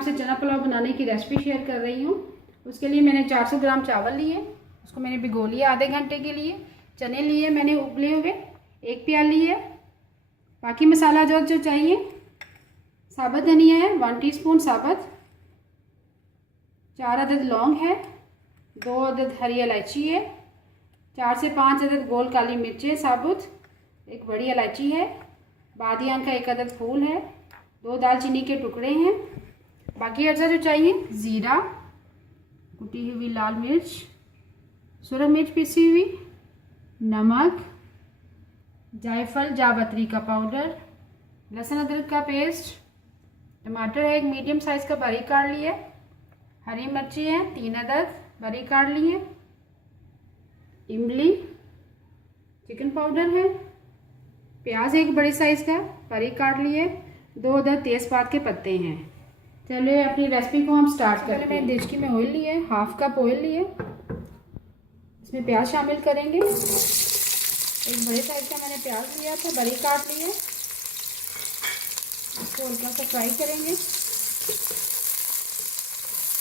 आपसे चना पुलाव बनाने की रेसिपी शेयर कर रही हूँ। उसके लिए मैंने 400 ग्राम चावल लिए, उसको मैंने भिगो लिया आधे घंटे के लिए। चने लिए मैंने उबले हुए, 1 प्याली लिए। बाकी मसाला जो चाहिए, साबुत धनिया है 1 टीस्पून साबुत, 4 अदद लौंग है, 2 अदद हरी इलायची है, 4 से 5 अदद गोल काली मिर्चें साबुत, 1 बड़ी इलायची है, बादियान का 1 अदद फूल है, 2 दालचीनी के टुकड़े हैं। बाकी अज्जा जो चाहिए, ज़ीरा, कुटी हुई लाल मिर्च, सुरख मिर्च पीसी हुई, नमक, जायफल जावित्री का पाउडर, लहसुन अदरक का पेस्ट, टमाटर है 1 मीडियम साइज़ का बारीक काट लिया, हरी मिर्ची है 3 अदद बारीक काट ली है, इमली, चिकन पाउडर है, प्याज 1 बड़े साइज़ का बारीक काट लिए, 2 अदद तेज़पात के पत्ते हैं। चलिए अपनी रेसिपी को हम स्टार्ट करते हैं। मैंने देचकी में ऑयल लिए, 1/2 कप ऑयल लिए, इसमें प्याज शामिल करेंगे। 1 बड़े साइज का मैंने प्याज लिया था, बारीक काट लिए, इसको हल्का सा फ्राई करेंगे।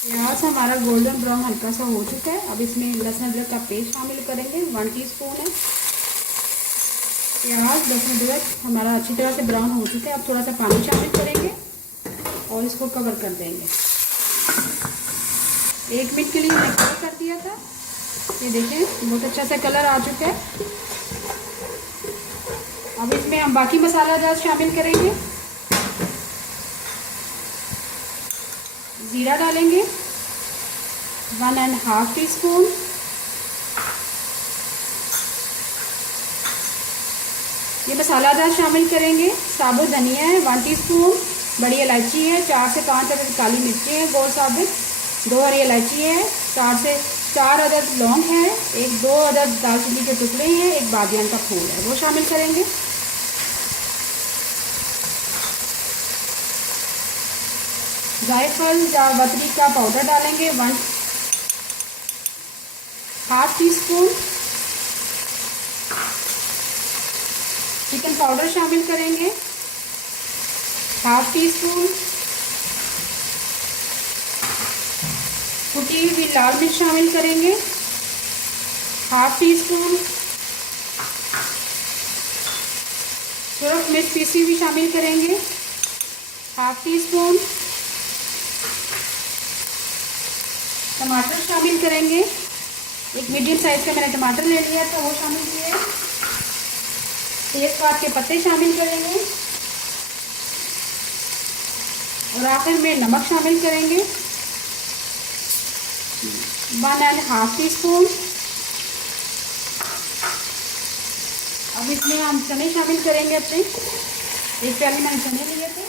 प्याज हमारा गोल्डन ब्राउन हल्का सा हो चुका है। अब इसमें लहसुन अदरक का पेस्ट शामिल करेंगे, 1 टीस्पून है। प्याज लहसुन अदरक हमारा अच्छी तरह से ब्राउन हो चुका है। अब थोड़ा सा पानी शामिल करेंगे और इसको कवर कर देंगे। 1 मिनट के लिए मैंने कवर कर दिया था। ये देखें बहुत अच्छा सा कलर आ चुका है। अब इसमें हम बाकी मसाला अजात शामिल करेंगे। जीरा डालेंगे 1.5 टीस्पून, ये मसाला अजात शामिल करेंगे। साबुत धनिया है 1 टीस्पून, बड़ी इलायची है, 4 से 5 अदद काली मिर्ची है गोल साबुत, 2 हरी इलायची है, 4 से 4 अदद लौंग है, 2 अदद दालचीनी के टुकड़े हैं, 1 बादियान का फूल है, वो शामिल करेंगे। जायफल जावित्री का पाउडर डालेंगे 1/2 टीस्पून। चिकन पाउडर शामिल करेंगे 1/2 टीस्पून। कुटी हुई लाल मिर्च शामिल करेंगे 1/2 टीस्पून। सुरख मिर्च पीसी हुई शामिल करेंगे 1/2 टीस्पून। टमाटर शामिल करेंगे, 1 मीडियम साइज का मैंने टमाटर ले लिया था, वो शामिल किए। तेजपात के पत्ते शामिल करेंगे और आखिर में नमक शामिल करेंगे 1.5 टीस्पून। अब इसमें हम चने शामिल करेंगे अपने। 1 प्याली मैंने चने लिए थे।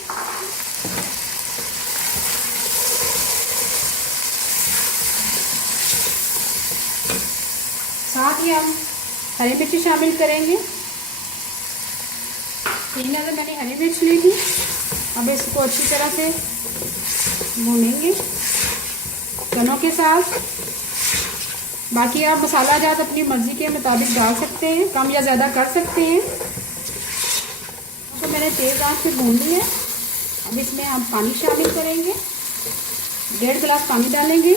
साथ ही हम हरी मिर्ची शामिल करेंगे। 3 अदद मैंने हरी मिर्च ली थी। अब इसको अच्छी तरह से भूनेंगे चनों के साथ। बाकी आप मसाला जात अपनी मर्ज़ी के मुताबिक डाल सकते हैं, कम या ज़्यादा कर सकते हैं। तो मैंने तेज़ आंच पे भून लिया है। अब इसमें हम पानी शामिल करेंगे, 1.5 गिलास पानी डालेंगे।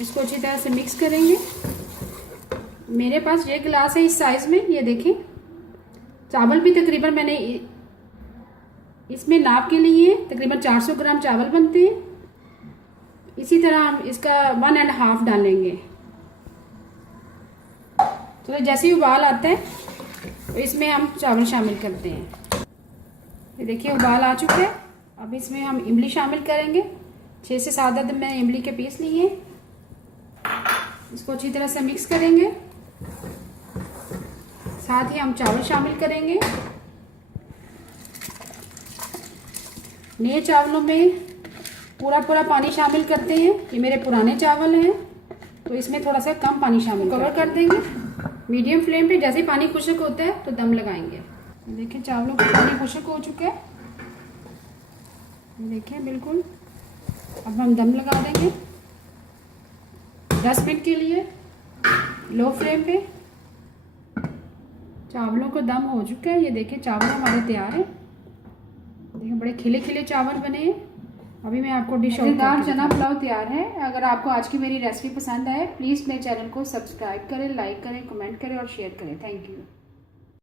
इसको अच्छी तरह से मिक्स करेंगे। मेरे पास ये गिलास है इस साइज़ में, ये देखें। चावल भी तकरीबन मैंने इसमें नाप के लिए तकरीबन 400 ग्राम चावल बनते हैं। इसी तरह हम इसका 1.5 डालेंगे। तो जैसे ही उबाल आता है तो इसमें हम चावल शामिल करते हैं। ये देखिए उबाल आ चुका है। अब इसमें हम इमली शामिल करेंगे। 6 से 7 अदद मैंने इमली के पीस लिए। इसको अच्छी तरह से मिक्स करेंगे। साथ ही हम चावल शामिल करेंगे। नए चावलों में पूरा पानी शामिल करते हैं। ये मेरे पुराने चावल हैं तो इसमें थोड़ा सा कम पानी शामिल कवर कर देंगे। मीडियम फ्लेम पे जैसे ही पानी खुश्क होता है तो दम लगाएंगे। देखिए चावलों का पानी खुश्क हो चुका है, देखिए बिल्कुल। अब हम दम लगा देंगे 10 मिनट के लिए लो फ्लेम पे। चावलों को दम हो चुका है। ये देखें चावल हमारे तैयार हैं। देखें बड़े खिले खिले चावल बने हैं। अभी मैं आपको डिश और दाल चना पुलाव तैयार है। अगर आपको आज की मेरी रेसिपी पसंद आए प्लीज़ मेरे चैनल को सब्सक्राइब करें, लाइक करें, कमेंट करें और शेयर करें। Thank you.